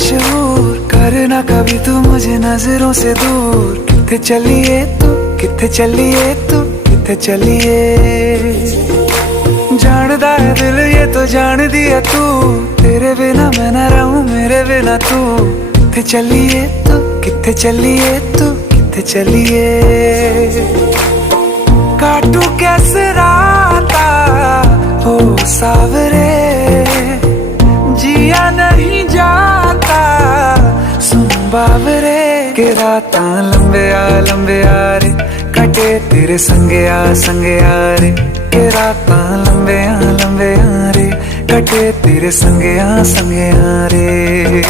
मशहूर, करना कभी तू मुझे नजरों से दूर। किथे चलिए तू, किथे चलिए तू, किथे चलिए। जानदा है दिल ये तो जान दिया तू, तेरे बिना मैं ना रहूं मेरे बिना तू। किथे चलिए तू, किथे चलिए तू, किथे चलिए। काटू कैसे राता हो सावरे, जिया नहीं जाता सुन बावरे। के राता लंबे आ रे, कटे तेरे संगे आ रे। के राता लंबे आ रे, कटे तेरे संगे आ रे।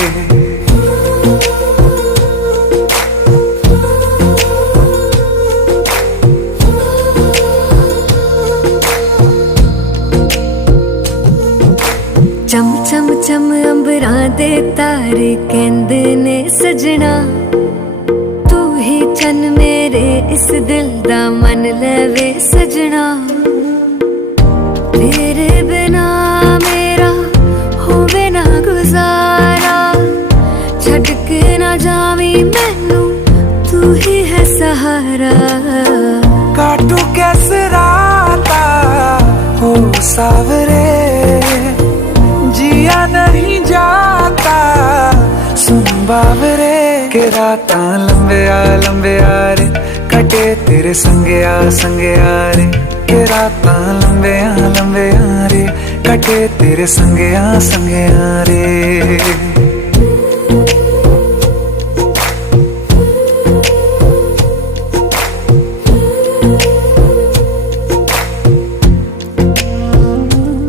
चम चम चम अंबरां दे तारे कहंदे ने सजना, तू ही चन मेरे इस दिल दा मन लवे सजना। तेरे बिना मेरा होवे ना गुजारा, छड़ के ना जावी मैनू तू ही है सहारा। काटू कैसे राता हो सावरे, जिया नहीं जाता सुन बावरे। के राता लंबे आ रे, कटे तेरे संगे आ रे। के राता लंबे आ रे, कटे तेरे संगे आ रे।